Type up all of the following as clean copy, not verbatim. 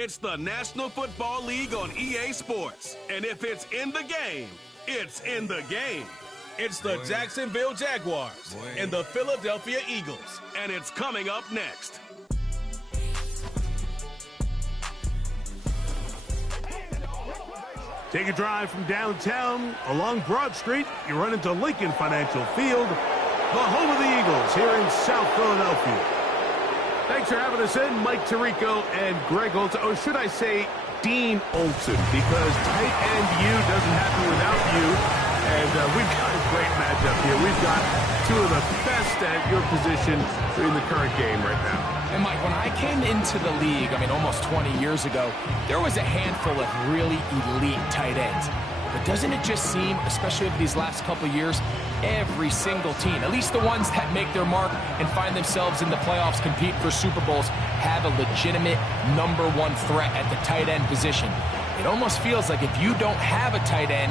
It's the National Football League on EA Sports. And if it's in the game, it's in the game. It's the Jacksonville Jaguars and the Philadelphia Eagles. And it's coming up next. Take a drive from downtown along Broad Street. You run into Lincoln Financial Field, the home of the Eagles here in South Philadelphia. Thanks for having us in, Mike Tirico and Greg Olson. Or should I say Dean Olson, because tight end U doesn't happen without you. And we've got a great matchup here. We've got two of the best at your position in the current game right now. And Mike, when I came into the league, almost 20 years ago, there was a handful of really elite tight ends. But doesn't it just seem, especially over these last couple of years, every single team, at least the ones that make their mark and find themselves in the playoffs, compete for Super Bowls, have a legitimate #1 threat at the tight end position. It almost feels like if you don't have a tight end,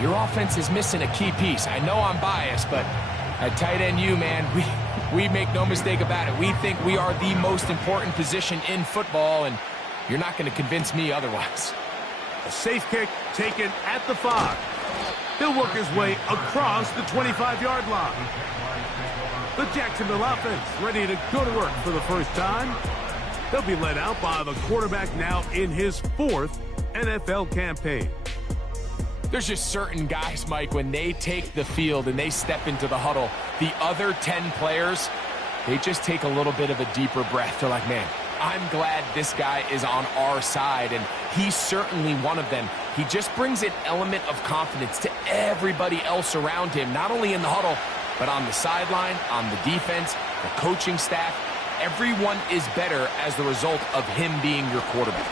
your offense is missing a key piece. I know I'm biased, but at tight end U, man, we make no mistake about it. We think we are the most important position in football, and you're not going to convince me otherwise. A safe kick taken at the 5. He'll work his way across the 25-yard line. The Jacksonville offense ready to go to work for the first time. They'll be led out by the quarterback now in his 4th NFL campaign. There's just certain guys, Mike, when they take the field and they step into the huddle, the other 10 players, they just take a little bit of a deeper breath. They're like, man, I'm glad this guy is on our side, and he's certainly one of them. He just brings an element of confidence to everybody else around him, not only in the huddle, but on the sideline, on the defense, the coaching staff. Everyone is better as the result of him being your quarterback.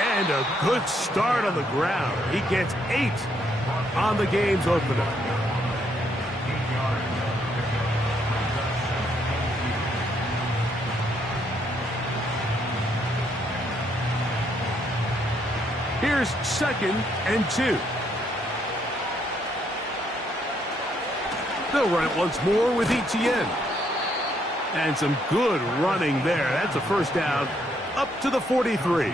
And a good start on the ground. He gets 8 on the game's opener. Here's 2nd and 2. They'll run it once more with ETN. And some good running there. That's a first down up to the 43.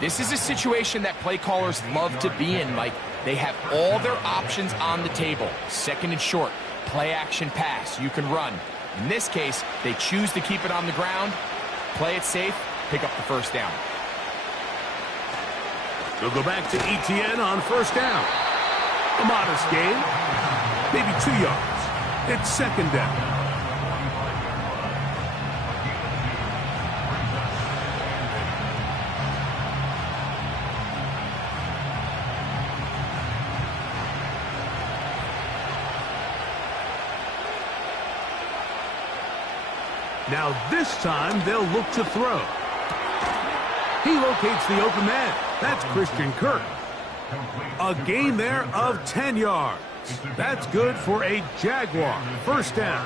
This is a situation that play callers love to be in, Mike. They have all their options on the table. 2nd and short, play action pass, you can run. In this case, they choose to keep it on the ground, play it safe, pick up the first down. They'll go back to ETN on first down. A modest gain, maybe 2 yards. It's 2nd down. Now this time they'll look to throw. He locates the open man. That's Christian Kirk. A gain there of 10 yards. That's good for a Jaguar first down.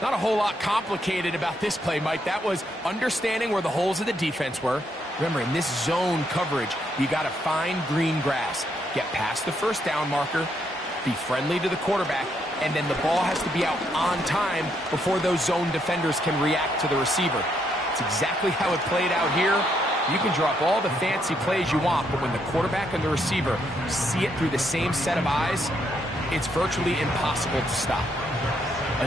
Not a whole lot complicated about this play, Mike. That was understanding where the holes of the defense were. Remember, in this zone coverage, you got to find green grass. Get past the first down marker, be friendly to the quarterback, and then the ball has to be out on time before those zone defenders can react to the receiver. It's exactly how it played out here. You can drop all the fancy plays you want, but when the quarterback and the receiver see it through the same set of eyes, it's virtually impossible to stop.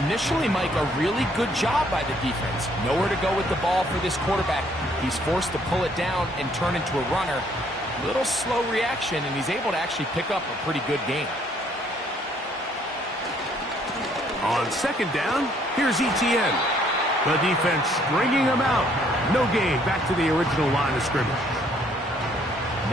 Initially, Mike, a really good job by the defense. Nowhere to go with the ball for this quarterback. He's forced to pull it down and turn into a runner. Little slow reaction, and he's able to actually pick up a pretty good gain. On 2nd down, here's ETN. The defense stringing him out. No gain, back to the original line of scrimmage.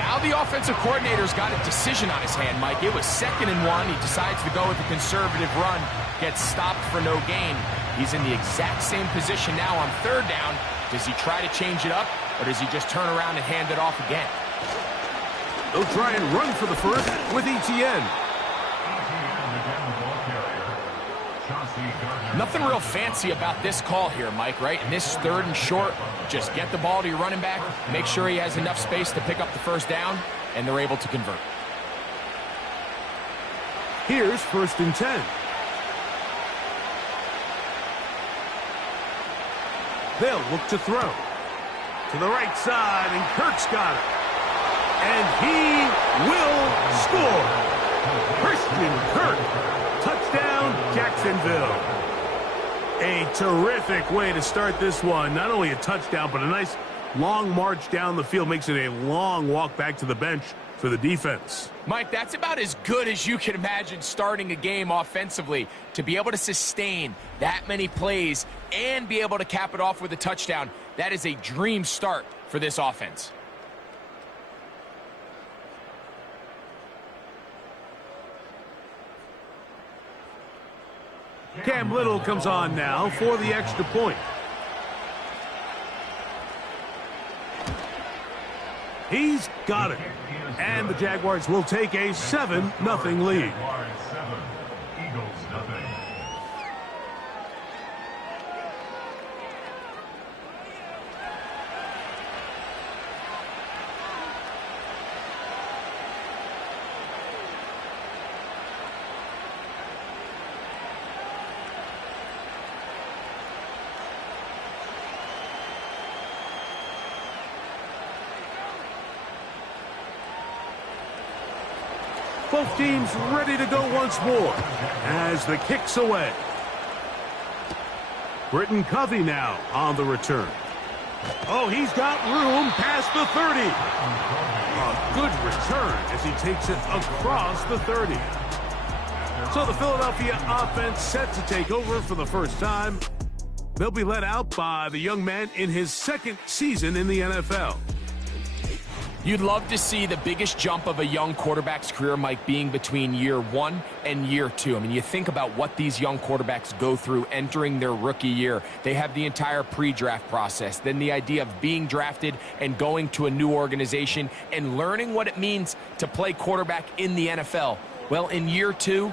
Now the offensive coordinator's got a decision on his hand, Mike. It was 2nd and 1. He decides to go with a conservative run. Gets stopped for no gain. He's in the exact same position now on 3rd down. Does he try to change it up, or does he just turn around and hand it off again? They'll try and run for the first with ETN. Nothing real fancy about this call here, Mike, right? In this 3rd and short, just get the ball to your running back, make sure he has enough space to pick up the first down, and they're able to convert. Here's 1st and 10. They'll look to throw. To the right side, and Kirk's got it. And he will score. Christian Kirk. Touchdown, Jacksonville. A terrific way to start this one. Not only a touchdown, but a nice long march down the field. Makes it a long walk back to the bench for the defense. Mike, that's about as good as you can imagine starting a game offensively. To be able to sustain that many plays and be able to cap it off with a touchdown, that is a dream start for this offense. Cam Little comes on now for the extra point. He's got it. And the Jaguars will take a 7-0 lead. Eagles nothing. Both teams ready to go once more as the kick's away. Britton Covey now on the return. Oh, he's got room past the 30. A good return as he takes it across the 30. So the Philadelphia offense set to take over for the first time. They'll be led out by the young man in his second season in the NFL. You'd love to see the biggest jump of a young quarterback's career, Mike, being between year 1 and year 2. I mean, you think about what these young quarterbacks go through entering their rookie year. They have the entire pre-draft process, then the idea of being drafted and going to a new organization and learning what it means to play quarterback in the NFL. Well, in year 2,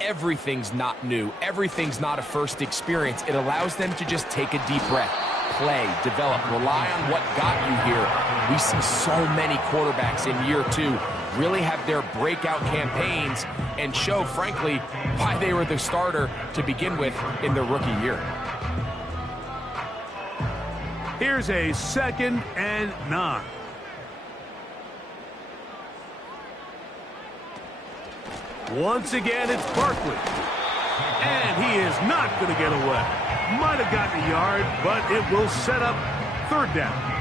everything's not new. Everything's not a first experience. It allows them to just take a deep breath. Play, develop, rely on what got you here. We see so many quarterbacks in year 2 really have their breakout campaigns and show, frankly, why they were the starter to begin with in their rookie year. Here's a 2nd and 9. Once again, it's Barkley. And he is not going to get away. Might have gotten a yard, but it will set up 3rd down.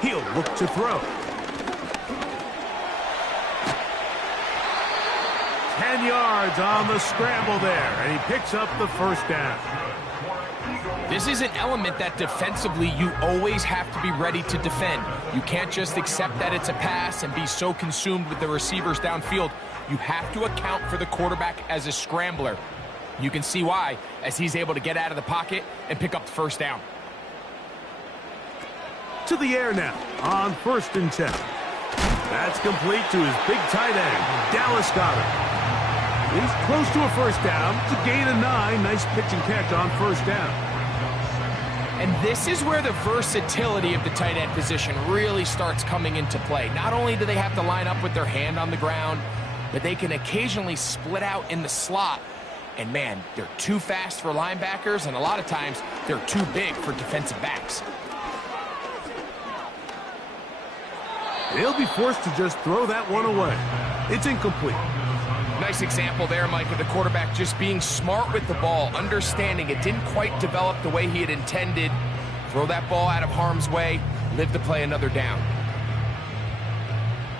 He'll look to throw. 10 yards on the scramble there, and he picks up the 1st down. This is an element that defensively you always have to be ready to defend. You can't just accept that it's a pass and be so consumed with the receivers downfield. You have to account for the quarterback as a scrambler. You can see why, as he's able to get out of the pocket and pick up the 1st down. To the air now on 1st and 10. That's complete to his big tight end, Dallas Goedert. He's close to a 1st down. It's a gain of 9. Nice pitch and catch on 1st down. And this is where the versatility of the tight end position really starts coming into play. Not only do they have to line up with their hand on the ground, but they can occasionally split out in the slot. And man, they're too fast for linebackers, and a lot of times they're too big for defensive backs. They'll be forced to just throw that one away. It's incomplete. Nice example there, Mike, of the quarterback just being smart with the ball, understanding it didn't quite develop the way he had intended. Throw that ball out of harm's way, live to play another down.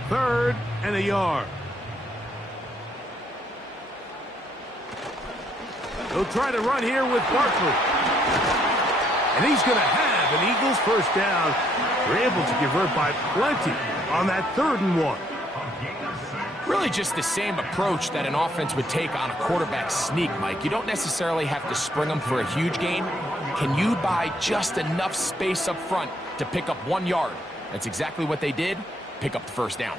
3rd and a yard. They'll try to run here with Barkley. And he's going to have an Eagles 1st down. They're able to convert by plenty on that 3rd and 1. Really just the same approach that an offense would take on a quarterback sneak, Mike. You don't necessarily have to spring them for a huge gain. Can you buy just enough space up front to pick up 1 yard? That's exactly what they did. Pick up the 1st down.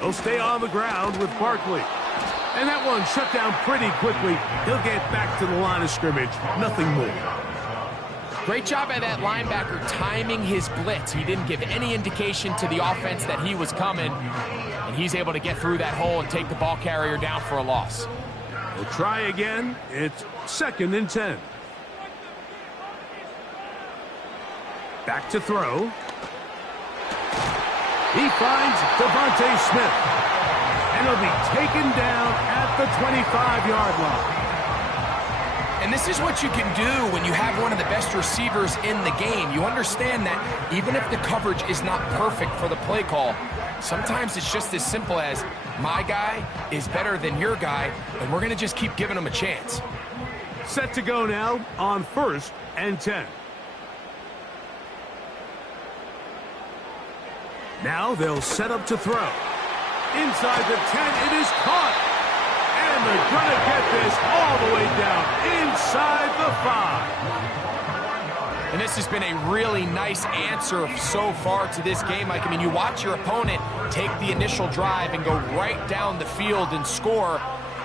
They'll stay on the ground with Barkley. And that one shut down pretty quickly. He'll get back to the line of scrimmage. Nothing more. Great job by that linebacker timing his blitz. He didn't give any indication to the offense that he was coming, and he's able to get through that hole and take the ball carrier down for a loss. We'll try again. It's 2nd and 10. Back to throw. He finds Devontae Smith. And he'll be taken down at the 25-yard line. And this is what you can do when you have one of the best receivers in the game. You understand that even if the coverage is not perfect for the play call, sometimes it's just as simple as my guy is better than your guy, and we're going to just keep giving him a chance. Set to go now on 1st and 10. Now they'll set up to throw. Inside the 10, it is caught. And they're going to get this all the way down inside the 5. And this has been a really nice answer so far to this game, Mike. I mean, you watch your opponent take the initial drive and go right down the field and score.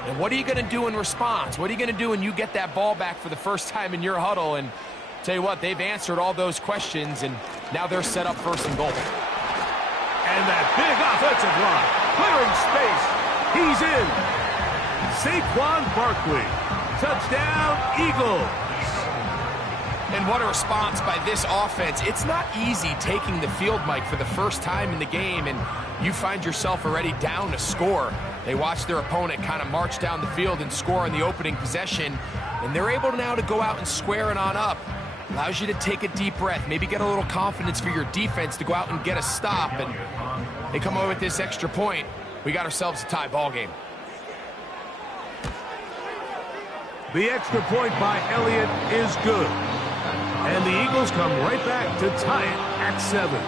And what are you going to do in response? What are you going to do when you get that ball back for the first time in your huddle? And tell you what, they've answered all those questions, and now they're set up 1st and goal. And that big offensive line, clearing space. He's in. Saquon Barkley. Touchdown, Eagles. And what a response by this offense. It's not easy taking the field, Mike, for the first time in the game, and you find yourself already down to score. They watch their opponent kind of march down the field and score in the opening possession, and they're able now to go out and square it on up. Allows you to take a deep breath, maybe get a little confidence for your defense to go out and get a stop, and they come away with this extra point. We got ourselves a tie ball game. The extra point by Elliott is good. And the Eagles come right back to tie it at 7.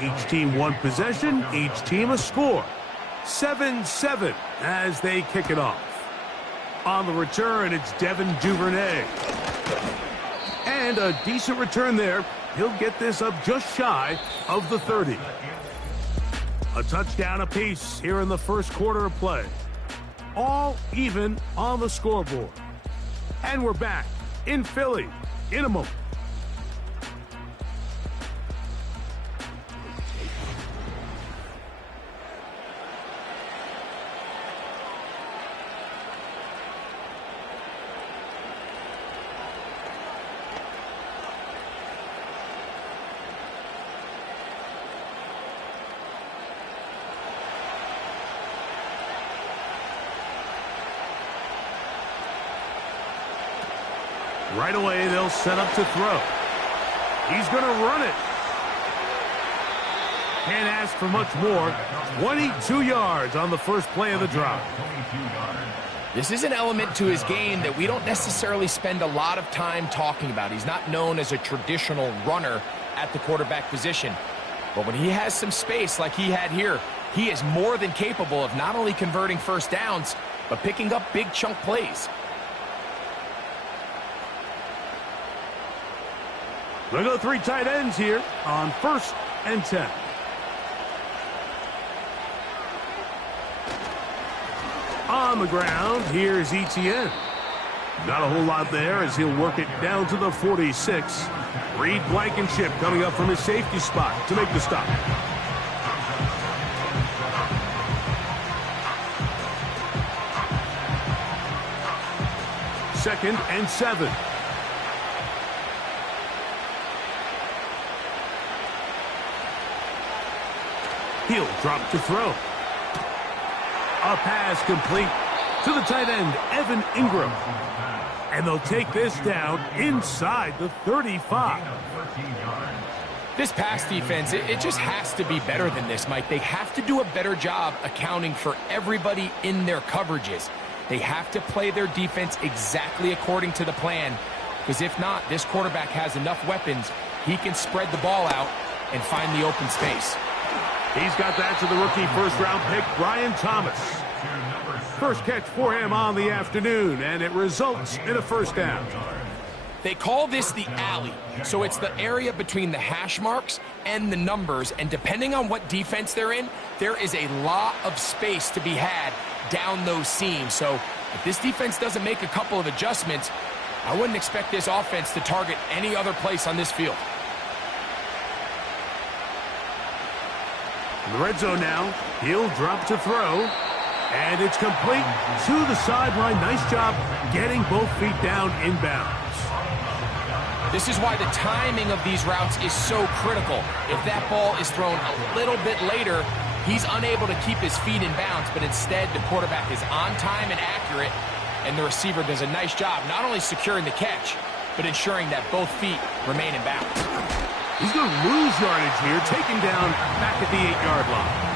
Each team one possession, each team a score. 7-7 as they kick it off. On the return, it's Devin Duvernay. And a decent return there. He'll get this up just shy of the 30. A touchdown apiece here in the first quarter of play. All even on the scoreboard. And we're back in Philly in a moment. Right away, they'll set up to throw. He's going to run it. Can't ask for much more. 22 yards on the first play of the drive. This is an element to his game that we don't necessarily spend a lot of time talking about. He's not known as a traditional runner at the quarterback position. But when he has some space like he had here, he is more than capable of not only converting first downs, but picking up big chunk plays. They'll go 3 tight ends here on 1st and 10. On the ground, here's Etienne. Not a whole lot there as he'll work it down to the 46. Reed Blankenship coming up from his safety spot to make the stop. Second and 7. He'll drop to throw. A pass complete to the tight end, Evan Ingram. And they'll take this down inside the 35. This pass defense, it just has to be better than this, Mike. They have to do a better job accounting for everybody in their coverages. They have to play their defense exactly according to the plan, because if not, this quarterback has enough weapons. He can spread the ball out and find the open space. He's got that to the rookie first-round pick, Brian Thomas. First catch for him on the afternoon, and it results in a first down. They call this the alley, so it's the area between the hash marks and the numbers, and depending on what defense they're in, there is a lot of space to be had down those seams. So if this defense doesn't make a couple of adjustments, I wouldn't expect this offense to target any other place on this field. In the red zone now, he'll drop to throw, and it's complete to the sideline. Nice job getting both feet down inbounds. This is why the timing of these routes is so critical. If that ball is thrown a little bit later, he's unable to keep his feet in bounds, but instead the quarterback is on time and accurate, and the receiver does a nice job not only securing the catch, but ensuring that both feet remain in bounds. He's going to lose yardage here, taken down back at the 8-yard line.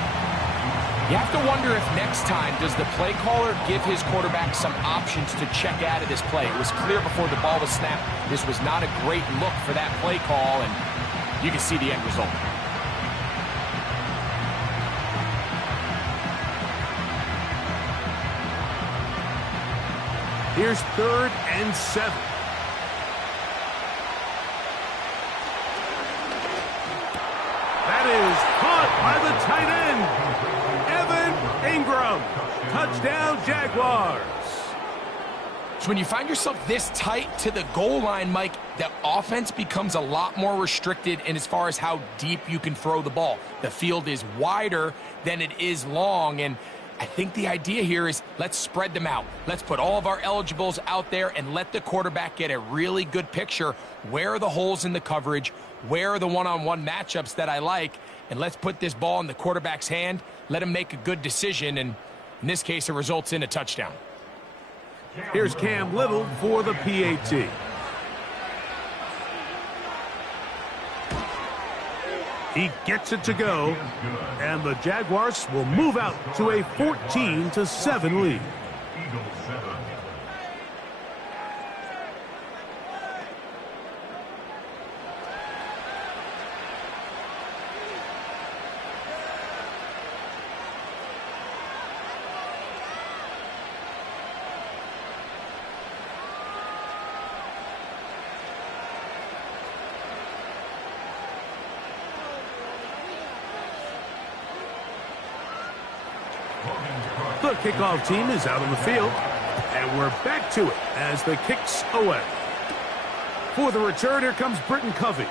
You have to wonder if next time, does the play caller give his quarterback some options to check out of this play? It was clear before the ball was snapped. This was not a great look for that play call, and you can see the end result. Here's 3rd and 7. That is caught by the tight end. Ingram, touchdown Jaguars. So when you find yourself this tight to the goal line, Mike, the offense becomes a lot more restricted in as far as how deep you can throw the ball. The field is wider than it is long, and I think the idea here is let's spread them out. Let's put all of our eligibles out there and let the quarterback get a really good picture. Where are the holes in the coverage? Where are the one-on-one matchups that I like? And let's put this ball in the quarterback's hand, let him make a good decision, and in this case, it results in a touchdown. Here's Cam Little for the PAT. He gets it to go, and the Jaguars will move out to a 14-7 lead. Eagles 7. The kickoff team is out on the field, and we're back to it as the kick's away. For the return, here comes Britton Covey.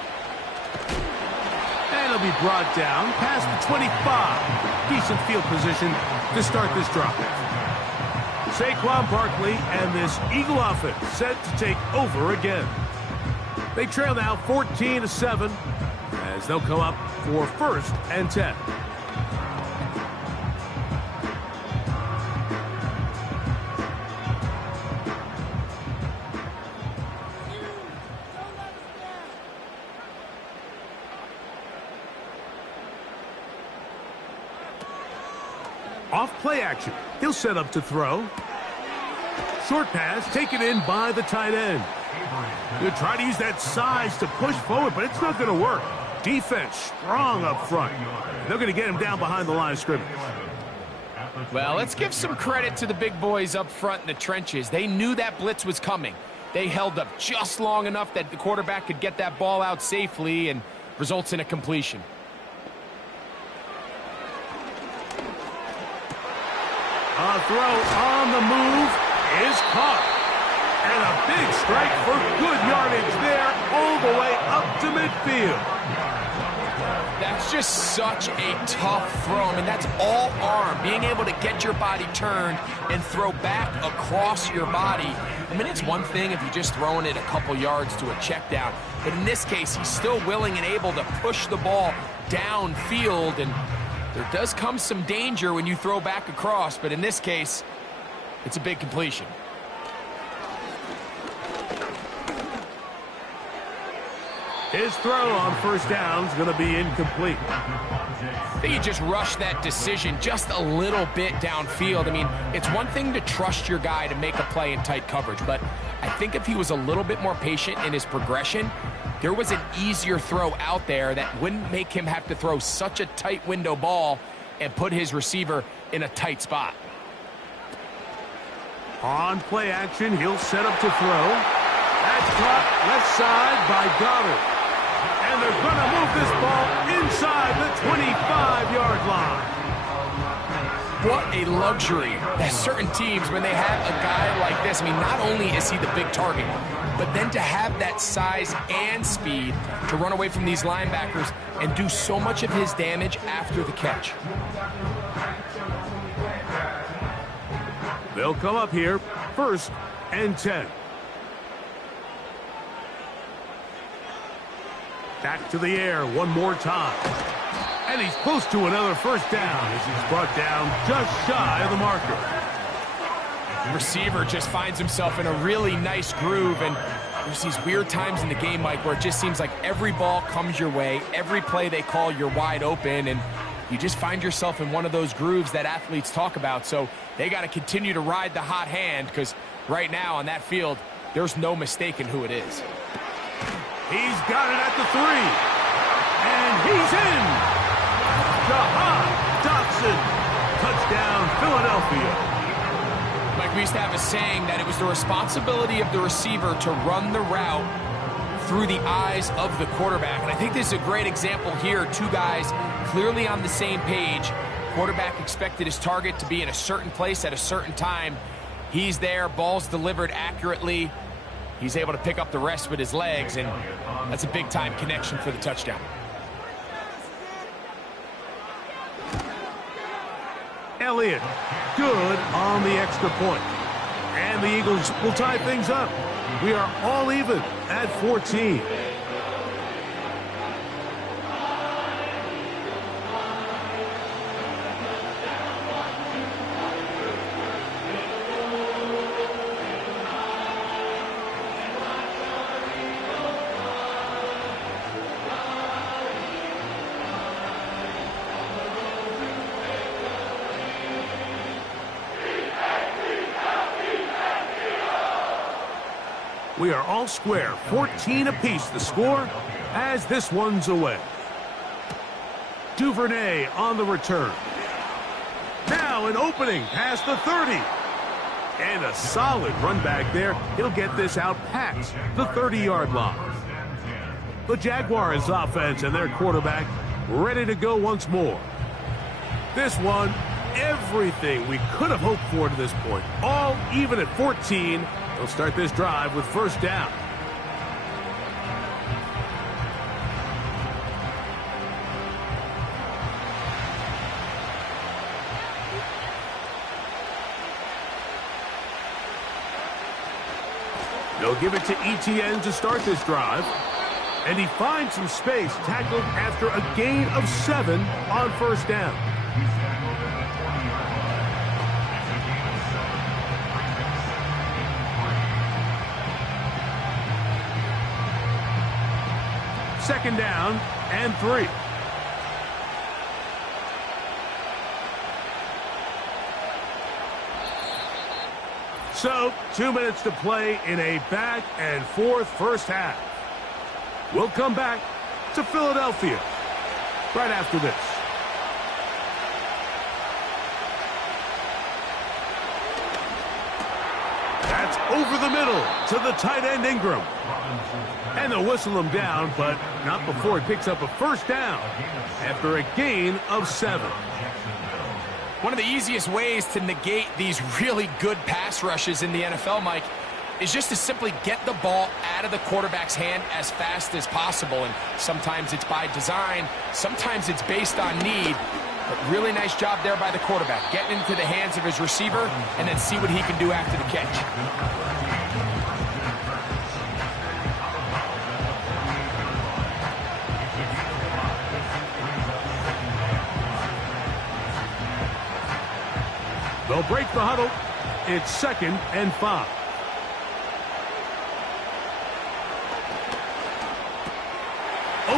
And he'll be brought down past the 25. Decent field position to start this drive. Saquon Barkley and this Eagle offense set to take over again. They trail now 14-7 as they'll come up for 1st and 10. Off play action. He'll set up to throw. Short pass taken in by the tight end. He'll try to use that size to push forward, but it's not going to work. Defense strong up front. They're going to get him down behind the line of scrimmage. Well, let's give some credit to the big boys up front in the trenches. They knew that blitz was coming. They held up just long enough that the quarterback could get that ball out safely and results in a completion. A throw on the move is caught. And a big strike for good yardage there all the way up to midfield. That's just such a tough throw. I mean, that's all arm. Being able to get your body turned and throw back across your body. I mean, it's one thing if you're just throwing it a couple yards to a check down. But in this case, he's still willing and able to push the ball downfield, and there does come some danger when you throw back across, but in this case, it's a big completion. His throw on first down is going to be incomplete. I think he just rushed that decision just a little bit downfield. I mean, it's one thing to trust your guy to make a play in tight coverage, but I think if he was a little bit more patient in his progression, there was an easier throw out there that wouldn't make him have to throw such a tight window ball and put his receiver in a tight spot. On play action, he'll set up to throw. That's caught left side by Goddard. And they're going to move this ball inside the 25-yard line. What a luxury that certain teams, when they have a guy like this, I mean, not only is he the big target, but then to have that size and speed to run away from these linebackers and do so much of his damage after the catch. They'll come up here, 1st and 10. Back to the air one more time. And he's close to another first down as he's brought down just shy of the marker. The receiver just finds himself in a really nice groove, and there's these weird times in the game, Mike, where it just seems like every ball comes your way, every play they call, you're wide open, and you just find yourself in one of those grooves that athletes talk about. So they got to continue to ride the hot hand, because right now on that field, there's no mistaking who it is. He's got it at the 3. And he's in. Jahan Dotson. Touchdown, Philadelphia. Mike, we used to have a saying that it was the responsibility of the receiver to run the route through the eyes of the quarterback. And I think this is a great example here. Two guys clearly on the same page. Quarterback expected his target to be in a certain place at a certain time. He's there, ball's delivered accurately. He's able to pick up the rest with his legs, and that's a big-time connection for the touchdown. Elliott, good on the extra point. And the Eagles will tie things up. We are all even at 14. We are all square, 14 apiece the score as this one's away. Duvernay on the return. Now an opening past the 30. And a solid run back there. He'll get this out past the 30-yard line. The Jaguars offense and their quarterback ready to go once more. This one, everything we could have hoped for to this point. All even at 14. They'll start this drive with first down. They'll give it to ETN to start this drive. And he finds some space, tackled after a gain of 7 on first down. Second down and 3. So, 2 minutes to play in a back and forth first half. We'll come back to Philadelphia right after this. That's over the middle to the tight end Ingram. And they'll whistle him down, but not before he picks up a first down after a gain of 7. One of the easiest ways to negate these really good pass rushes in the NFL, Mike, is just to simply get the ball out of the quarterback's hand as fast as possible. And sometimes it's by design, sometimes it's based on need. But really nice job there by the quarterback, getting into the hands of his receiver and then see what he can do after the catch. They'll break the huddle. It's 2nd and 5.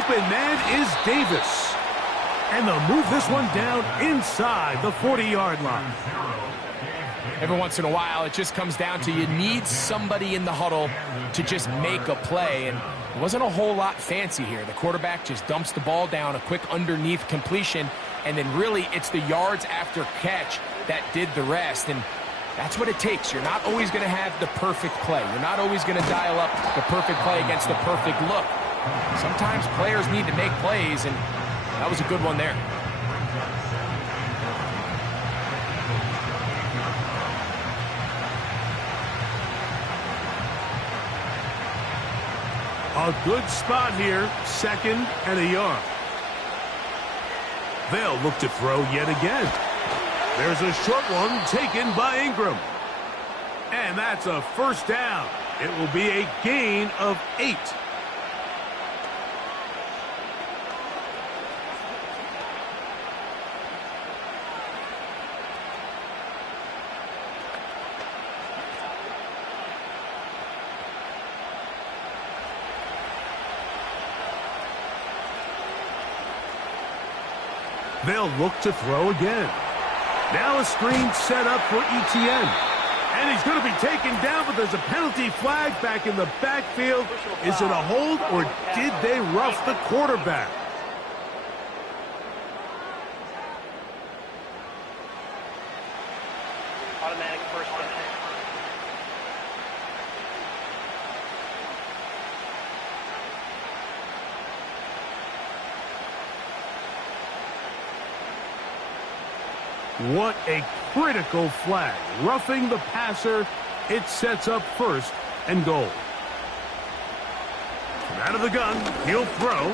open man is Davis. And they'll move this one down inside the 40-yard line. Every once in a while, it just comes down to you need somebody in the huddle to just make a play. And it wasn't a whole lot fancy here. The quarterback just dumps the ball down, a quick underneath completion, and then really it's the yards after catch that did the rest. And that's what it takes. You're not always going to have the perfect play. You're not always going to dial up the perfect play against the perfect look. Sometimes players need to make plays, and that was a good one there. A good spot here, 2nd and a yard. They'll look to throw yet again. There's a short one taken by Ingram. And that's a first down. It will be a gain of 8. They'll look to throw again. Now a screen set up for Etienne. And he's going to be taken down, but there's a penalty flag back in the backfield. Is it a hold, or did they rough the quarterback? Automatic first down. What a critical flag. Roughing the passer, it sets up 1st and goal. From out of the gun, he'll throw.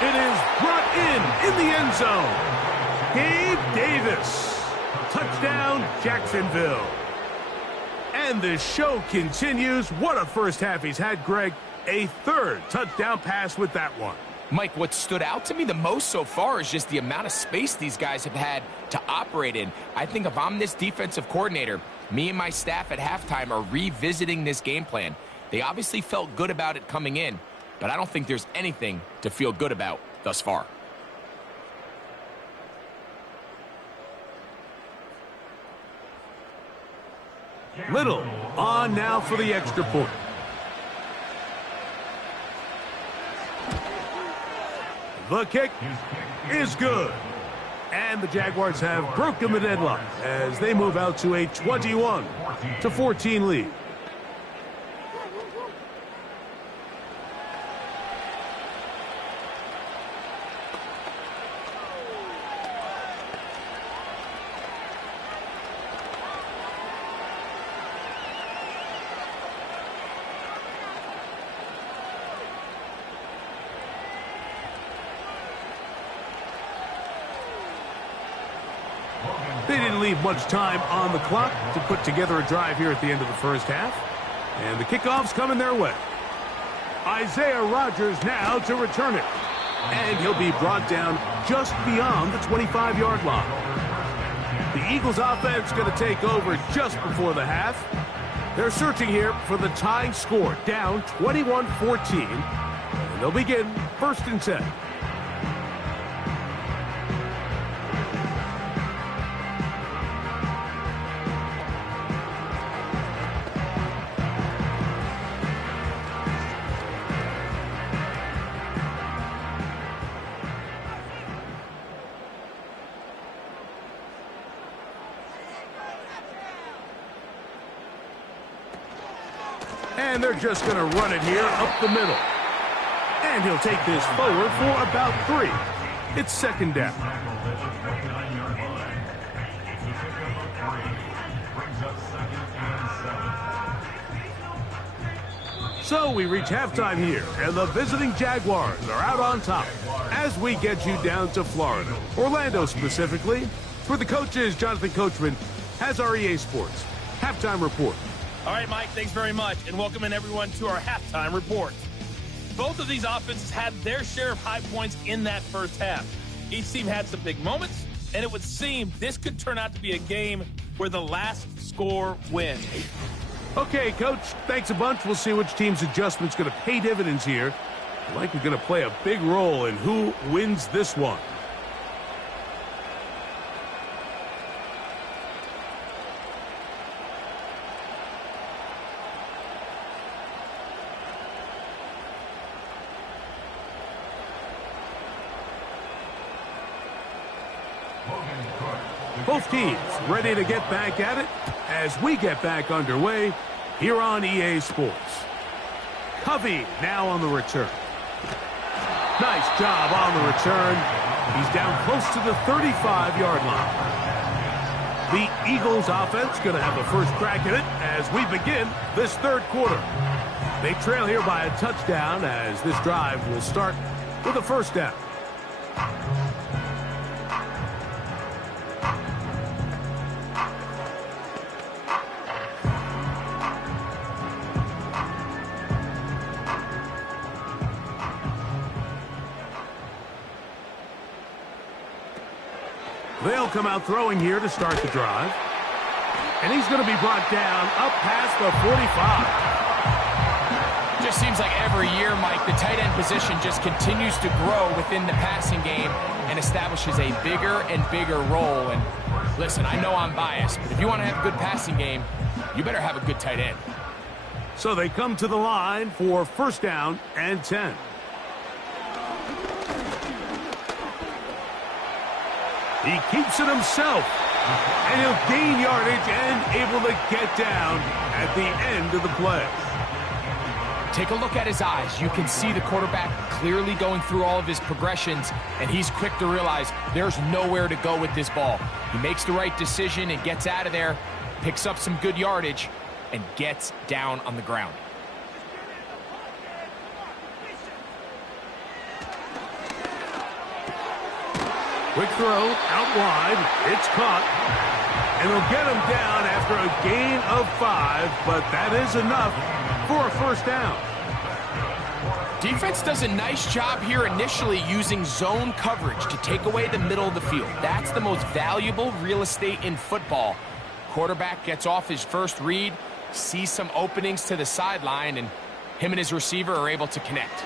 It is brought in the end zone. Gabe Davis. Touchdown, Jacksonville. And the show continues. What a first half he's had, Greg. A 3rd touchdown pass with that one. Mike, what stood out to me the most so far is just the amount of space these guys have had to operate in. I think if I'm this defensive coordinator, me and my staff at halftime are revisiting this game plan. They obviously felt good about it coming in, but I don't think there's anything to feel good about thus far. Little on now for the extra point. The kick is good. And the Jaguars have broken the deadlock as they move out to a 21-14 lead. They didn't leave much time on the clock to put together a drive here at the end of the first half. And the kickoff's coming their way. Isaiah Rodgers now to return it. And he'll be brought down just beyond the 25-yard line. The Eagles offense going to take over just before the half. They're searching here for the tying score, down 21-14. And they'll begin 1st and 10. And they're just going to run it here up the middle. And he'll take this forward for about 3. It's 2nd down. So we reach halftime here, and the visiting Jaguars are out on top as we get you down to Florida, Orlando specifically. For the coaches, Jonathan Coachman has our EA Sports halftime report. All right, Mike, thanks very much, and welcome in everyone to our halftime report. Both of these offenses had their share of high points in that first half. Each team had some big moments, and it would seem this could turn out to be a game where the last score wins. Okay, Coach, thanks a bunch. We'll see which team's adjustment's going to pay dividends here. Likely going to play a big role in who wins this one. Both teams ready to get back at it as we get back underway here on EA Sports. Covey now on the return. Nice job on the return. He's down close to the 35-yard line. The Eagles offense going to have a first crack at it as we begin this third quarter. They trail here by a touchdown as this drive will start with a first down. They'll come out throwing here to start the drive. And he's going to be brought down up past the 45. Just seems like every year, Mike, the tight end position just continues to grow within the passing game and establishes a bigger and bigger role. And listen, I know I'm biased, but if you want to have a good passing game, you better have a good tight end. So they come to the line for first down and 10. He keeps it himself, and he'll gain yardage and able to get down at the end of the play. Take a look at his eyes. You can see the quarterback clearly going through all of his progressions, and he's quick to realize there's nowhere to go with this ball. He makes the right decision and gets out of there, picks up some good yardage, and gets down on the ground. Quick throw, out wide, it's caught, and they'll get him down after a gain of 5, but that is enough for a first down. Defense does a nice job here initially using zone coverage to take away the middle of the field. That's the most valuable real estate in football. Quarterback gets off his first read, sees some openings to the sideline, and him and his receiver are able to connect.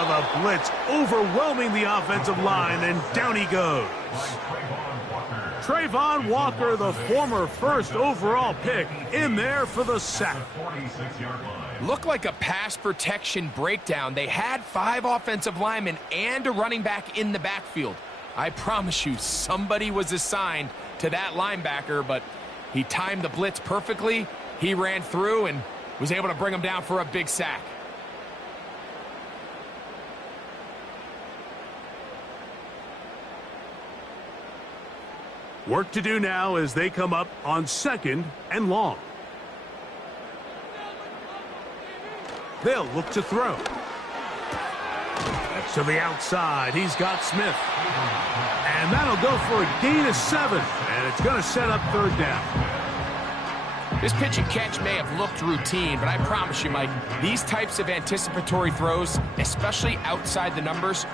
The blitz overwhelming the offensive line, and down he goes. Trayvon Walker, the former first overall pick, in there for the sack. Looked like a pass protection breakdown. They had 5 offensive linemen and a running back in the backfield. I promise you, somebody was assigned to that linebacker, but he timed the blitz perfectly. He ran through and was able to bring him down for a big sack. Work to do now as they come up on 2nd and long. They'll look to throw. To the outside, he's got Smith. And that'll go for a gain of 7, and it's going to set up third down. This pitch and catch may have looked routine, but I promise you, Mike, these types of anticipatory throws, especially outside the numbers,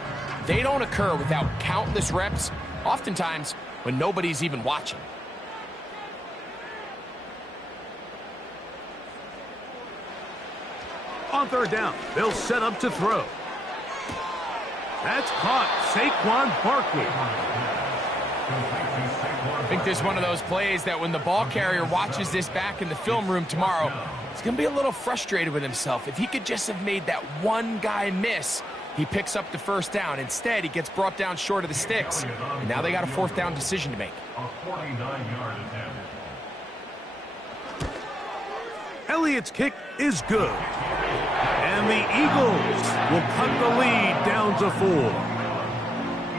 they don't occur without countless reps, oftentimes when nobody's even watching. On third down, they'll set up to throw. That's caught. Saquon Barkley. I think this is one of those plays that when the ball carrier watches this back in the film room tomorrow, he's going to be a little frustrated with himself. If he could just have made that one guy miss, he picks up the first down. Instead, he gets brought down short of the sticks, and now they got a 4th down decision to make. A 49-yard attempt. Elliott's kick is good. And the Eagles will cut the lead down to 4.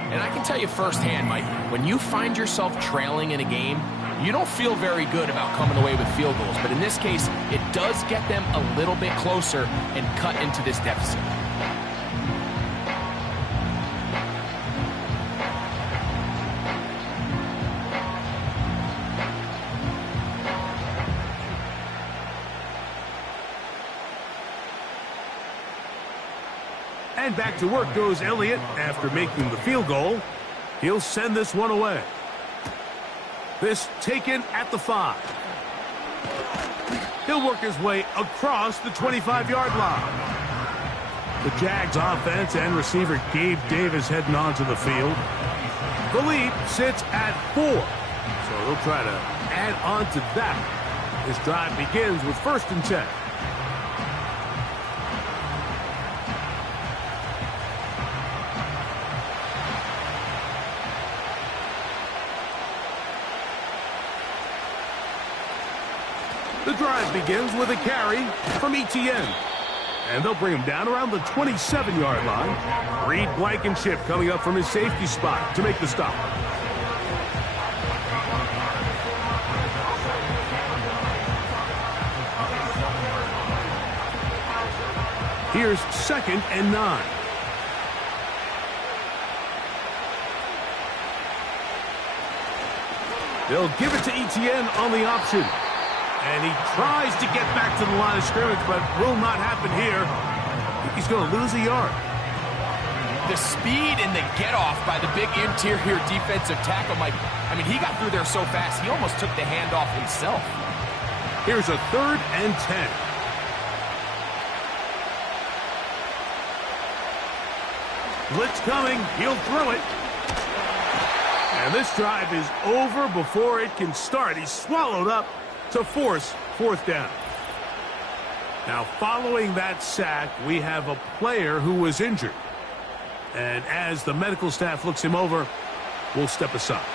And I can tell you firsthand, Mike, when you find yourself trailing in a game, you don't feel very good about coming away with field goals. But in this case, it does get them a little bit closer and cut into this deficit. And back to work goes Elliott after making the field goal. He'll send this one away. This taken at the 5. He'll work his way across the 25-yard line. The Jags offense and receiver Gabe Davis heading onto the field. The lead sits at 4. So they'll try to add on to that. This drive begins with 1st and 10. The drive begins with a carry from Etienne. And they'll bring him down around the 27-yard line. Reed Blankenship coming up from his safety spot to make the stop. Here's 2nd and 9. They'll give it to Etienne on the option. And he tries to get back to the line of scrimmage, but will not happen here. He's going to lose a yard. The speed and the get-off by the big interior defensive tackle, Mike. I mean, he got through there so fast, he almost took the handoff himself. Here's a 3rd and 10. Blitz coming. He'll throw it. And this drive is over before it can start. He's swallowed up to force 4th down. Now, following that sack, we have a player who was injured. And as the medical staff looks him over, we'll step aside.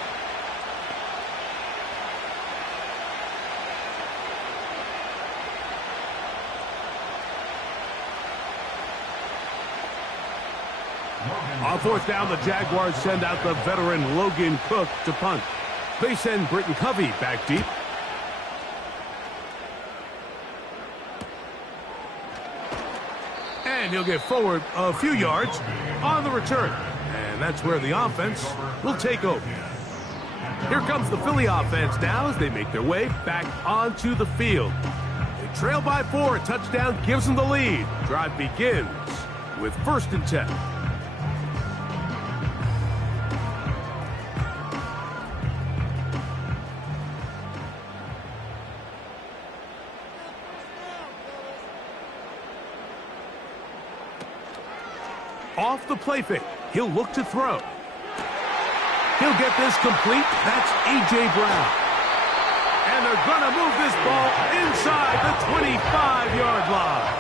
On 4th down, the Jaguars send out the veteran Logan Cook to punt. They send Britton Covey back deep. And he'll get forward a few yards on the return. And that's where the offense will take over. Here comes the Philly offense now as they make their way back onto the field. They trail by 4. A touchdown gives them the lead. Drive begins with 1st and 10. Off the play fake. He'll look to throw. He'll get this complete. That's A.J. Brown. And they're going to move this ball inside the 25-yard line.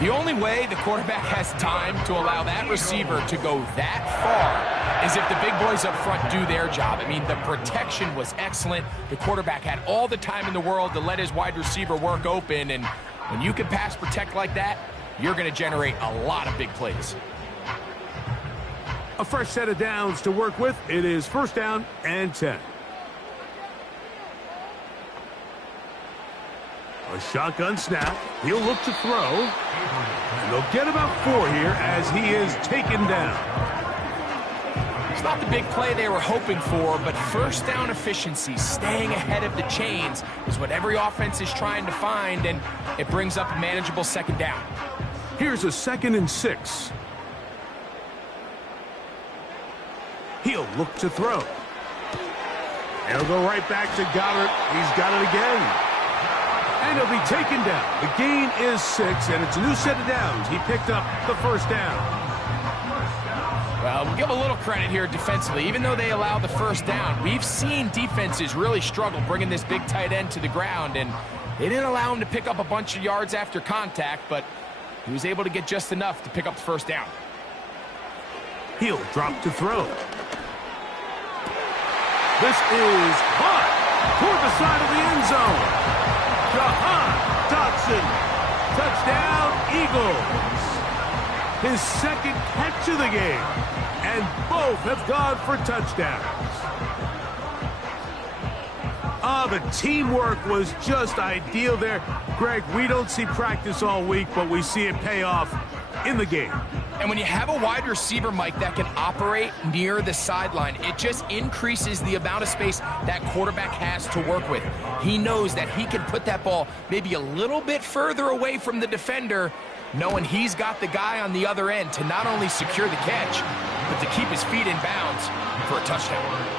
The only way the quarterback has time to allow that receiver to go that far is if the big boys up front do their job. I mean, the protection was excellent. The quarterback had all the time in the world to let his wide receiver work open. And when you can pass protect like that, you're going to generate a lot of big plays. A fresh set of downs to work with. It is 1st down and 10. A shotgun snap. He'll look to throw. And they'll get about 4 here as he is taken down. It's not the big play they were hoping for, but 1st down efficiency, staying ahead of the chains, is what every offense is trying to find, and it brings up a manageable 2nd down. Here's a 2nd and 6. He'll look to throw. And he'll go right back to Goddard. He's got it again. And he'll be taken down. The gain is 6, and it's a new set of downs. He picked up the 1st down. Well, we'll give a little credit here defensively. Even though they allow the 1st down, we've seen defenses really struggle bringing this big tight end to the ground, and they didn't allow him to pick up a bunch of yards after contact, but he was able to get just enough to pick up the 1st down. He'll drop to throw. This is caught toward the side of the end zone. Jahan Dotson. Touchdown, Eagles. His 2nd catch of the game. And both have gone for touchdowns. The teamwork was just ideal there. Greg, we don't see practice all week, but we see it pay off in the game. And when you have a wide receiver, Mike, that can operate near the sideline, it just increases the amount of space that quarterback has to work with. He knows that he can put that ball maybe a little bit further away from the defender, knowing he's got the guy on the other end to not only secure the catch, but to keep his feet in bounds for a touchdown.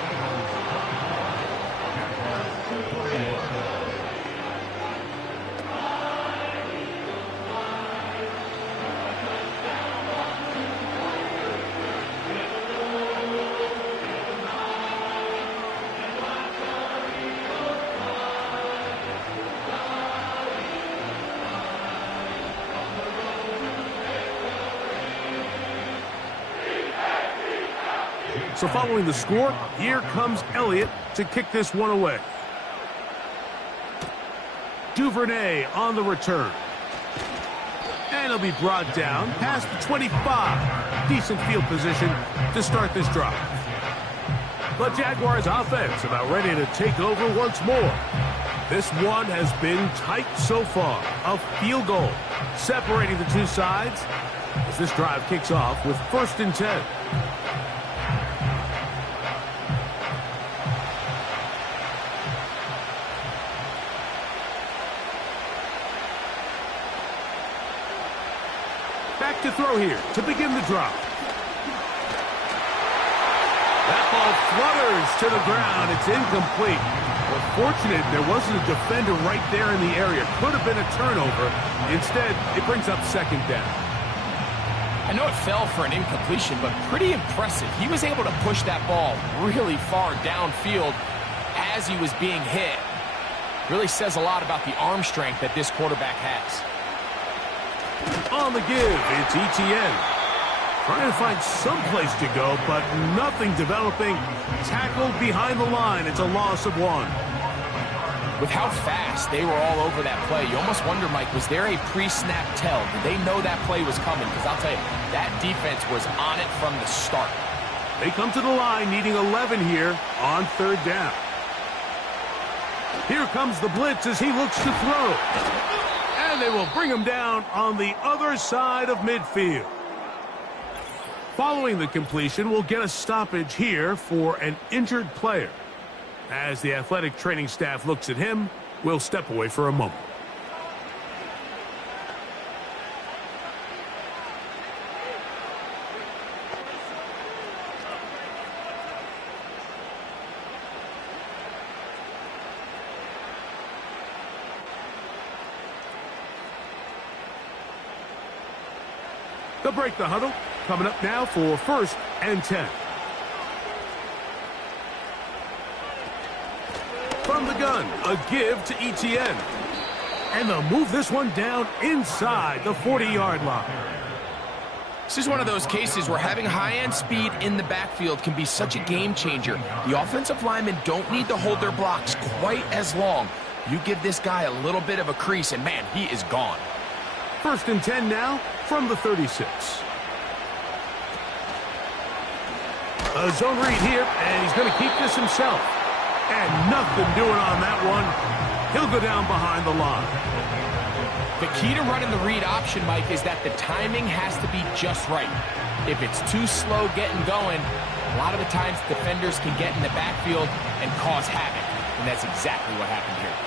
So following the score, here comes Elliott to kick this one away. Duvernay on the return. And he'll be brought down past the 25. Decent field position to start this drive. The Jaguars offense about ready to take over once more. This one has been tight so far. A field goal separating the two sides as this drive kicks off with 1st and 10. Back to throw here to begin the drive. That ball flutters to the ground. It's incomplete. Well, fortunate there wasn't a defender right there in the area. Could have been a turnover. Instead, it brings up 2nd down. I know it fell for an incompletion, but pretty impressive. He was able to push that ball really far downfield as he was being hit. Really says a lot about the arm strength that this quarterback has. On the give, it's Etienne. Trying to find some place to go, but nothing developing. Tackled behind the line. It's a loss of 1. With how fast they were all over that play, you almost wonder, Mike, was there a pre-snap tell? Did they know that play was coming? Because I'll tell you, that defense was on it from the start. They come to the line needing 11 here on 3rd down. Here comes the blitz as he looks to throw. And they will bring him down on the other side of midfield. Following the completion, we'll get a stoppage here for an injured player. As the athletic training staff looks at him, we'll step away for a moment. They'll break the huddle. Coming up now for 1st and 10. From the gun, a give to Etienne. And they'll move this one down inside the 40-yard line. This is one of those cases where having high-end speed in the backfield can be such a game changer. The offensive linemen don't need to hold their blocks quite as long. You give this guy a little bit of a crease, and man, he is gone. 1st and 10 now from the 36. A zone read here, and he's going to keep this himself. And nothing doing on that one. He'll go down behind the line. The key to running the read option, Mike, is that the timing has to be just right. If it's too slow getting going, a lot of the times defenders can get in the backfield and cause havoc. And that's exactly what happened here.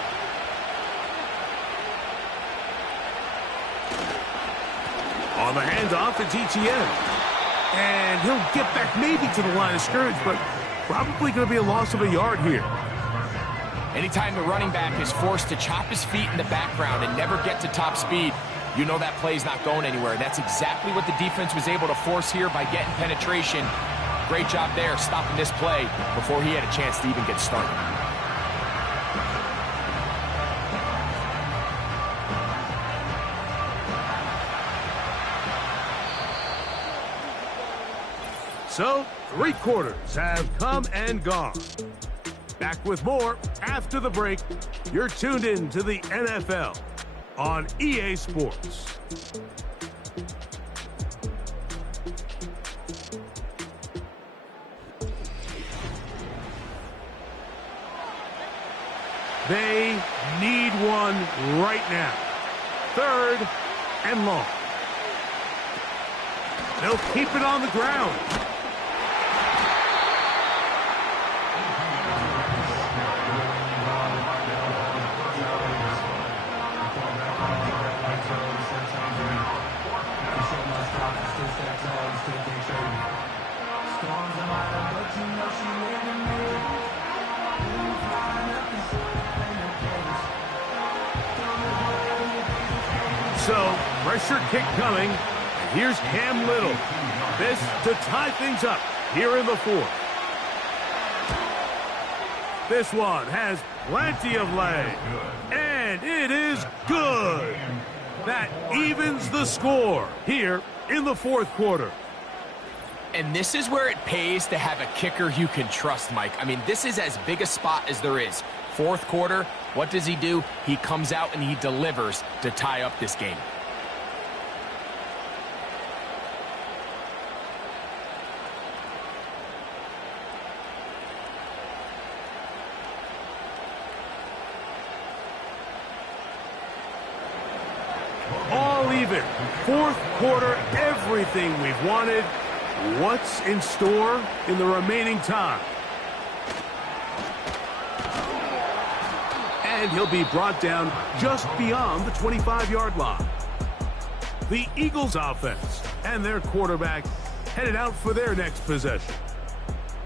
On the handoff, it's Etienne. And he'll get back maybe to the line of scrimmage, but probably going to be a loss of a yard here. Anytime the running back is forced to chop his feet in the background and never get to top speed, you know that play's not going anywhere. And that's exactly what the defense was able to force here by getting penetration. Great job there, stopping this play before he had a chance to even get started. So, 3 quarters have come and gone. Back with more after the break. You're tuned in to the NFL on EA Sports. They need one right now. 3rd and long. They'll keep it on the ground. So, pressure kick coming. And here's Cam Little. This to tie things up here in the 4th. This one has plenty of leg. And it is good. That evens the score here in the 4th quarter. And this is where it pays to have a kicker you can trust, Mike. I mean, this is as big a spot as there is. Fourth quarter, what does he do? He comes out and he delivers to tie up this game. All even. Fourth quarter, everything we've wanted. What's in store in the remaining time? And he'll be brought down just beyond the 25-yard line. The Eagles offense and their quarterback headed out for their next possession.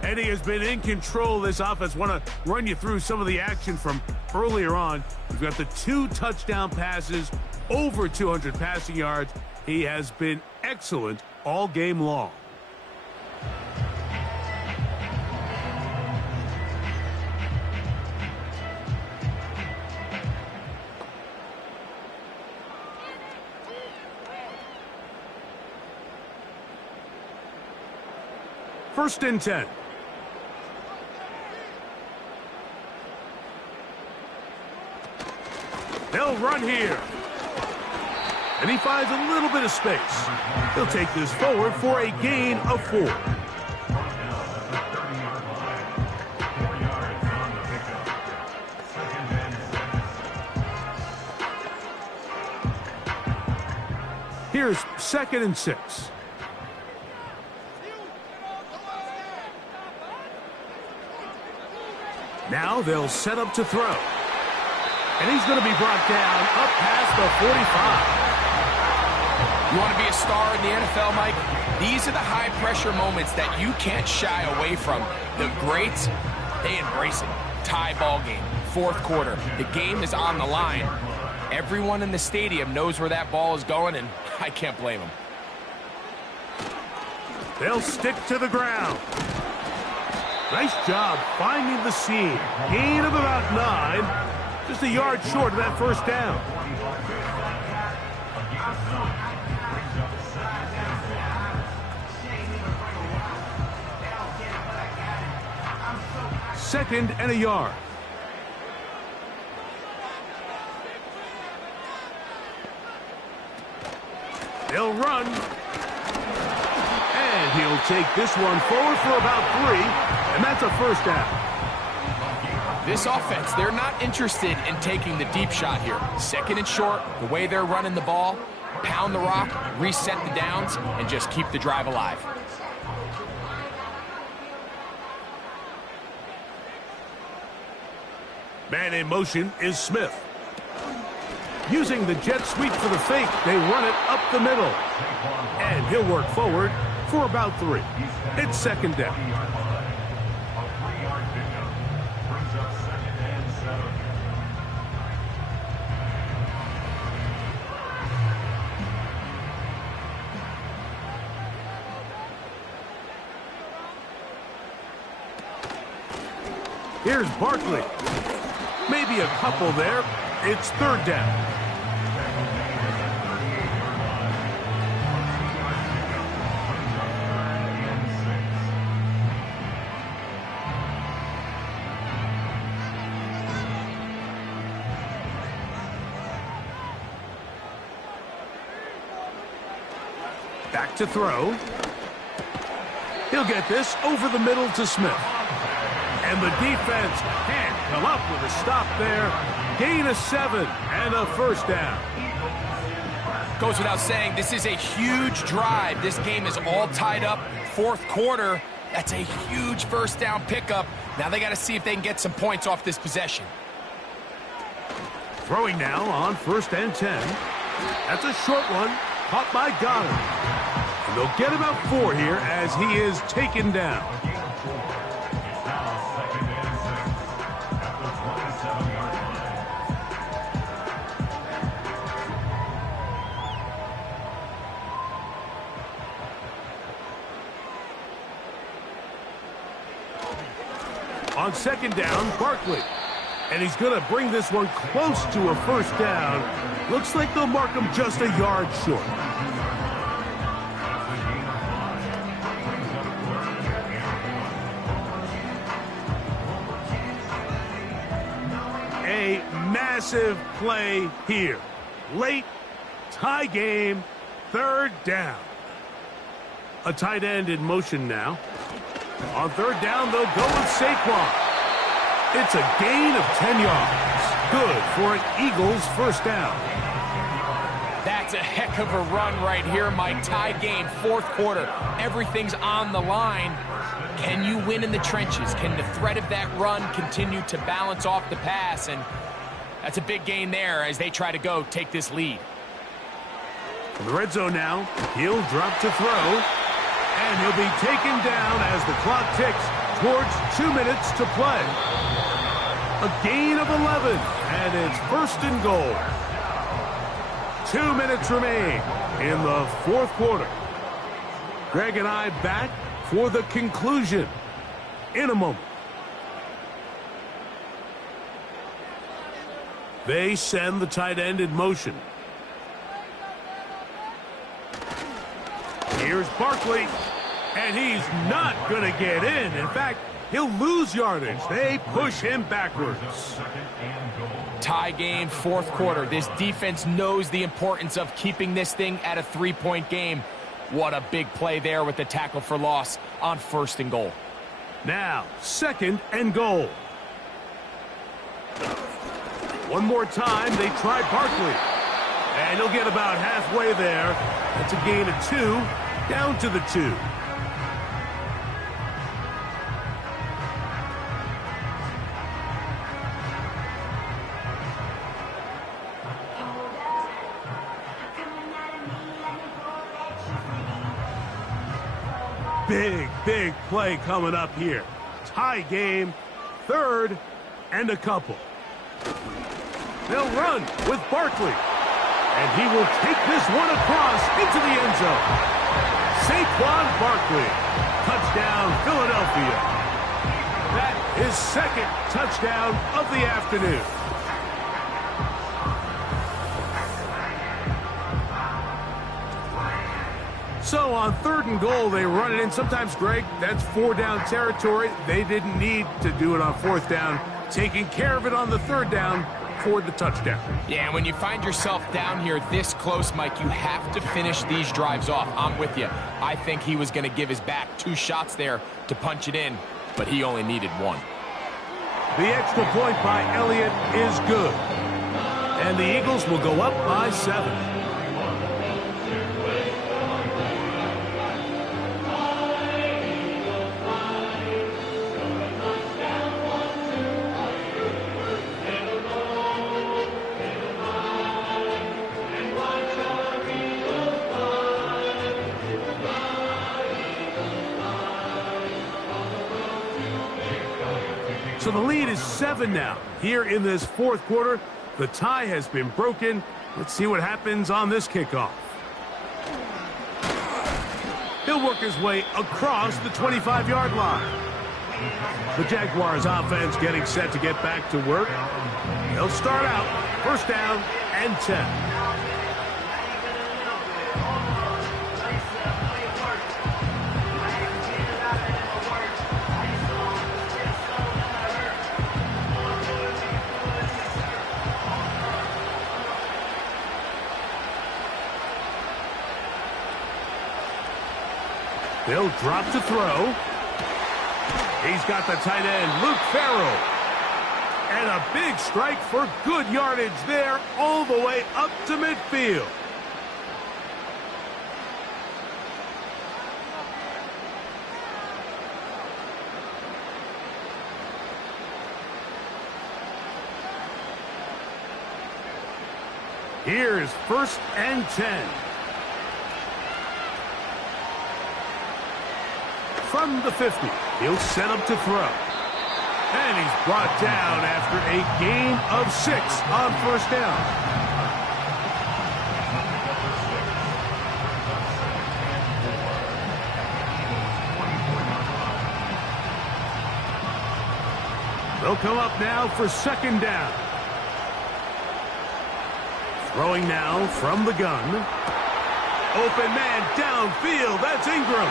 And he has been in control of this offense. Want to run you through some of the action from earlier on. We've got the 2 touchdown passes, over 200 passing yards. He has been excellent all game long. First and 10. They'll run here. And he finds a little bit of space. He'll take this forward for a gain of 4. Here's 2nd and 6. Now they'll set up to throw. And he's going to be brought down up past the 45. You want to be a star in the NFL, Mike? These are the high-pressure moments that you can't shy away from. The greats, they embrace it. Tie ball game, fourth quarter. The game is on the line. Everyone in the stadium knows where that ball is going, and I can't blame them. They'll stick to the ground. Nice job finding the seam. Gain of about 9. Just a yard short of that first down. Second and a yard. They'll run. And he'll take this one forward for about 3. And that's a first down. This offense, they're not interested in taking the deep shot here. Second and short, the way they're running the ball, pound the rock, reset the downs, and just keep the drive alive. Man in motion is Smith. Using the jet sweep for the fake, they run it up the middle. And he'll work forward for about 3. It's second down. Here's Barkley. Maybe a couple there. It's third down. Back to throw. He'll get this over the middle to Smith. And the defense can't come up with a stop there. Gain of 7 and a first down. Goes without saying, this is a huge drive. This game is all tied up. Fourth quarter, that's a huge first down pickup. Now they got to see if they can get some points off this possession. Throwing now on 1st and 10. That's a short one. Caught by Goddard. And they'll get about 4 here as he is taken down. On second down, Barkley. And he's going to bring this one close to a first down. Looks like they'll mark him just a yard short. Impressive play here. Late, tie game, third down. A tight end in motion now. On third down, they'll go with Saquon. It's a gain of 10 yards. Good for an Eagles first down. That's a heck of a run right here, Mike. Tie game, fourth quarter. Everything's on the line. Can you win in the trenches? Can the threat of that run continue to balance off the pass? And that's a big gain there as they try to take this lead. In the red zone now, he'll drop to throw. And he'll be taken down as the clock ticks towards 2 minutes to play. A gain of 11, and it's first and goal. 2 minutes remain in the fourth quarter. Greg and I back for the conclusion in a moment. They send the tight end in motion. Here's Barkley, and he's not going to get in. In fact, he'll lose yardage. They push him backwards. Tie game, fourth quarter. This defense knows the importance of keeping this thing at a 3-point game. What a big play there with the tackle for loss on first and goal. Now, second and goal. One more time, they try Barkley. And he'll get about halfway there. That's a gain of 2, down to the 2. Big play coming up here. Tie game, third and a couple. They'll run with Barkley. And he will take this one across into the end zone. Saquon Barkley. Touchdown, Philadelphia. That is second touchdown of the afternoon. So on third and goal, they run it in. Sometimes, Greg, that's 4-down territory. They didn't need to do it on fourth down. Taking care of it on the third down for the touchdown. Yeah, and when you find yourself down here this close, Mike, you have to finish these drives off. I'm with you. I think he was going to give his back 2 shots there to punch it in, but he only needed 1. The extra point by Elliott is good. And the Eagles will go up by 7. So the lead is 7 now. Here in this fourth quarter, the tie has been broken. Let's see what happens on this kickoff. He'll work his way across the 25-yard line. The Jaguars offense getting set to get back to work. They'll start out first down and 10. They'll drop to throw. He's got the tight end, Luke Farrell. And a big strike for good yardage there all the way up to midfield. Here's first and 10. From the 50, he'll set up to throw. And he's brought down after a gain of 6 on first down. They'll come up now for second down. Throwing now from the gun. Open man downfield. That's Ingram.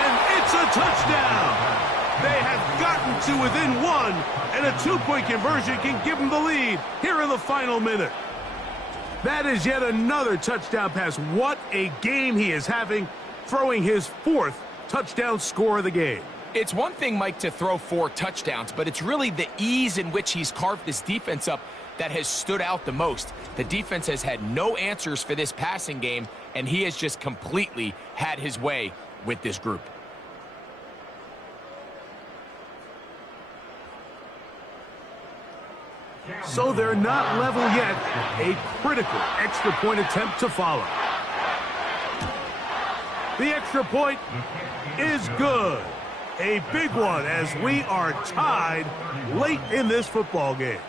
And it's a touchdown. They have gotten to within one, and a two-point conversion can give them the lead here in the final minute. That is yet another touchdown pass. What a game he is having, throwing his fourth touchdown score of the game. It's one thing, Mike, to throw 4 touchdowns, but it's really the ease in which he's carved this defense up that has stood out the most. The defense has had no answers for this passing game, and he has just completely had his way with this group. So they're not level yet. A critical extra point attempt to follow. The extra point is good. A big one as we are tied late in this football game.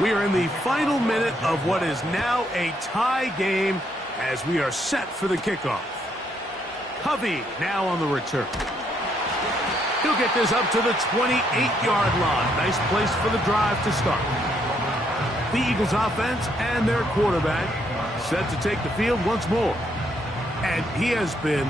We are in the final minute of what is now a tie game as we are set for the kickoff. Covey now on the return. He'll get this up to the 28-yard line. Nice place for the drive to start. The Eagles offense and their quarterback set to take the field once more. And he has been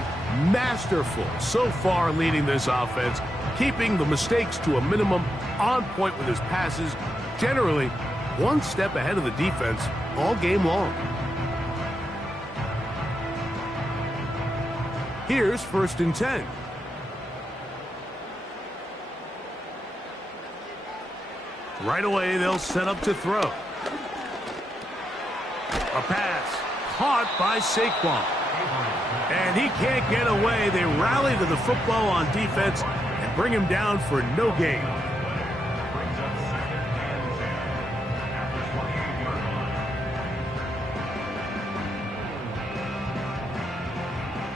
masterful so far leading this offense, keeping the mistakes to a minimum, on point with his passes, generally one step ahead of the defense all game long. Here's 1st and 10. Right away, they'll set up to throw. A pass caught by Saquon. And he can't get away. They rally to the football on defense and bring him down for no gain.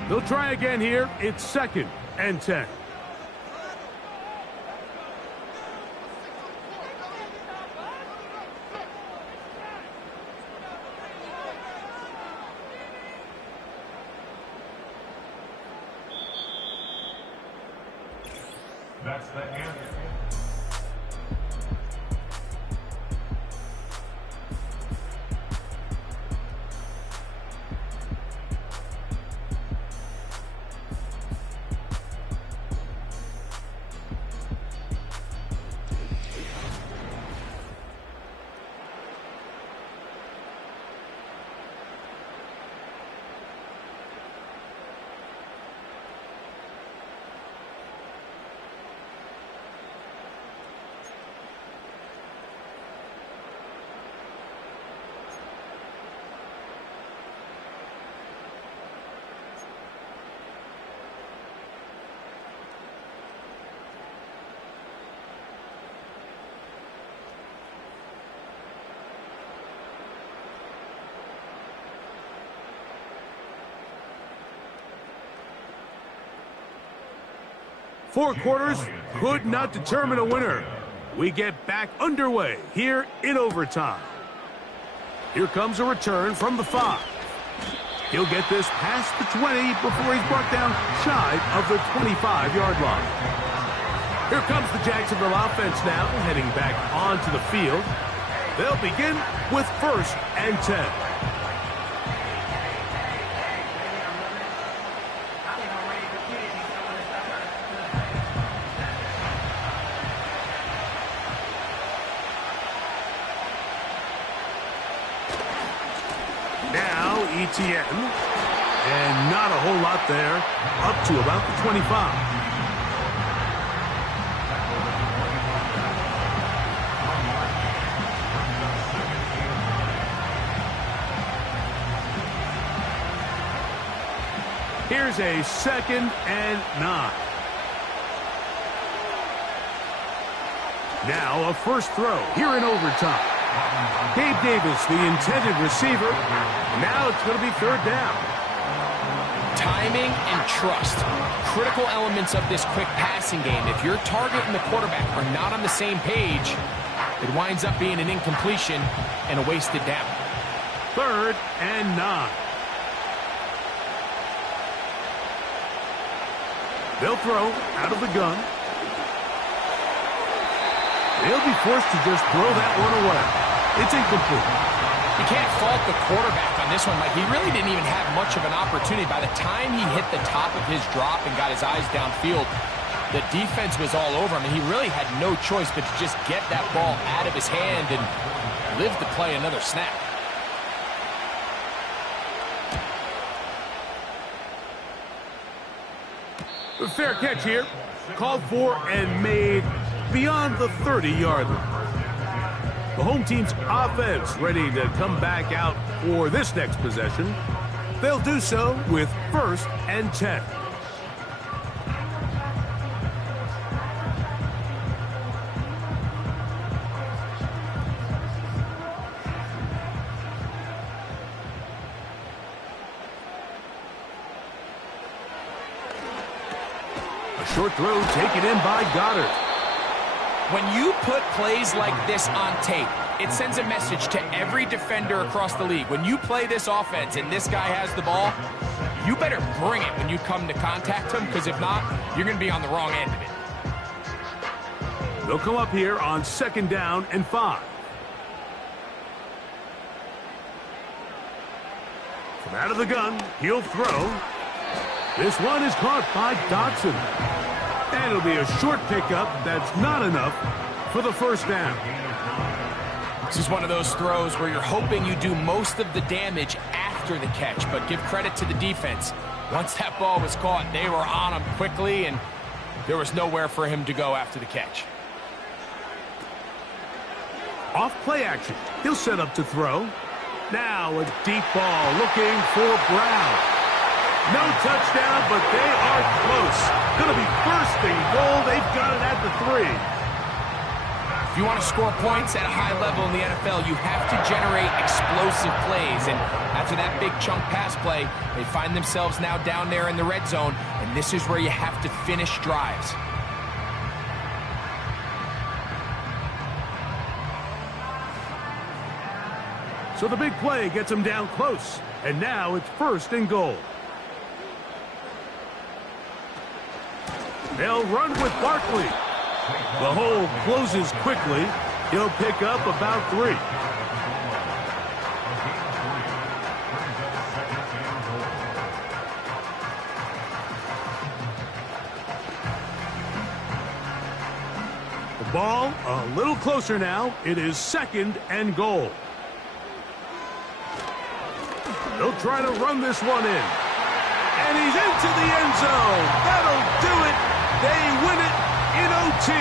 They'll try again here. It's 2nd and 10. That's the end. Four quarters could not determine a winner. We get back underway here in overtime. Here comes a return from the 5. He'll get this past the 20 before he's brought down shy of the 25-yard line. Here comes the Jacksonville offense now, heading back onto the field. They'll begin with 1st and 10. ETN, and not a whole lot there, up to about the 25. Here's a 2nd and 9. Now a first throw here in overtime. Gabe Davis, the intended receiver. Now it's going to be 3rd down. Timing and trust, critical elements of this quick passing game. If your target and the quarterback are not on the same page, It winds up being an incompletion and a wasted down. 3rd and 9. They'll throw out of the gun. They'll be forced to just throw that one away. It's incomplete. You can't fault the quarterback on this one, Mike. He really didn't even have much of an opportunity. By the time he hit the top of his drop and got his eyes downfield, the defense was all over him, and he really had no choice but to just get that ball out of his hand and live to play another snap. A fair catch here. Called for and made beyond the 30-yard line. The home team's offense ready to come back out for this next possession. They'll do so with 1st and 10. Short throw taken in by Goddard. When you put plays like this on tape, it sends a message to every defender across the league. When you play this offense and this guy has the ball, you better bring it when you come to contact him, because if not, you're going to be on the wrong end of it. They'll come up here on 2nd down and 5. From out of the gun, he'll throw. This one is caught by Dotson. And it'll be a short pickup that's not enough for the 1st down. This is one of those throws where you're hoping you do most of the damage after the catch, but give credit to the defense. Once that ball was caught, they were on him quickly, and there was nowhere for him to go after the catch. Off play action. He'll set up to throw. Now a deep ball looking for Brown. No touchdown, but they are close. Going to be 1st and goal. They've got it at the 3. If you want to score points at a high level in the NFL, you have to generate explosive plays. And after that big chunk pass play, they find themselves now down there in the red zone, and this is where you have to finish drives. So the big play gets them down close. And now it's 1st and goal. They'll run with Barkley. The hole closes quickly. He'll pick up about 3. The ball a little closer now. It is 2nd and goal. They'll try to run this one in. And he's into the end zone. That'll do it. They win it in OT.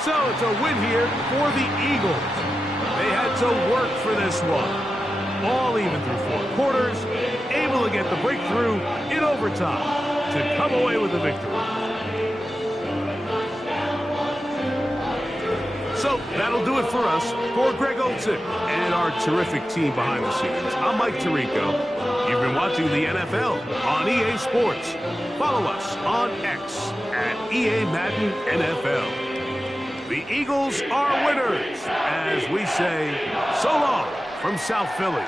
So it's a win here for the Eagles. They had to work for this one. All even through 4 quarters, able to get the breakthrough in overtime to come away with the victory. So that'll do it for us. For Greg Olson and our terrific team behind the scenes, I'm Mike Tirico. You've been watching the NFL on EA Sports. Follow us on X at EA Madden NFL. The Eagles are winners, as we say so long from South Philly.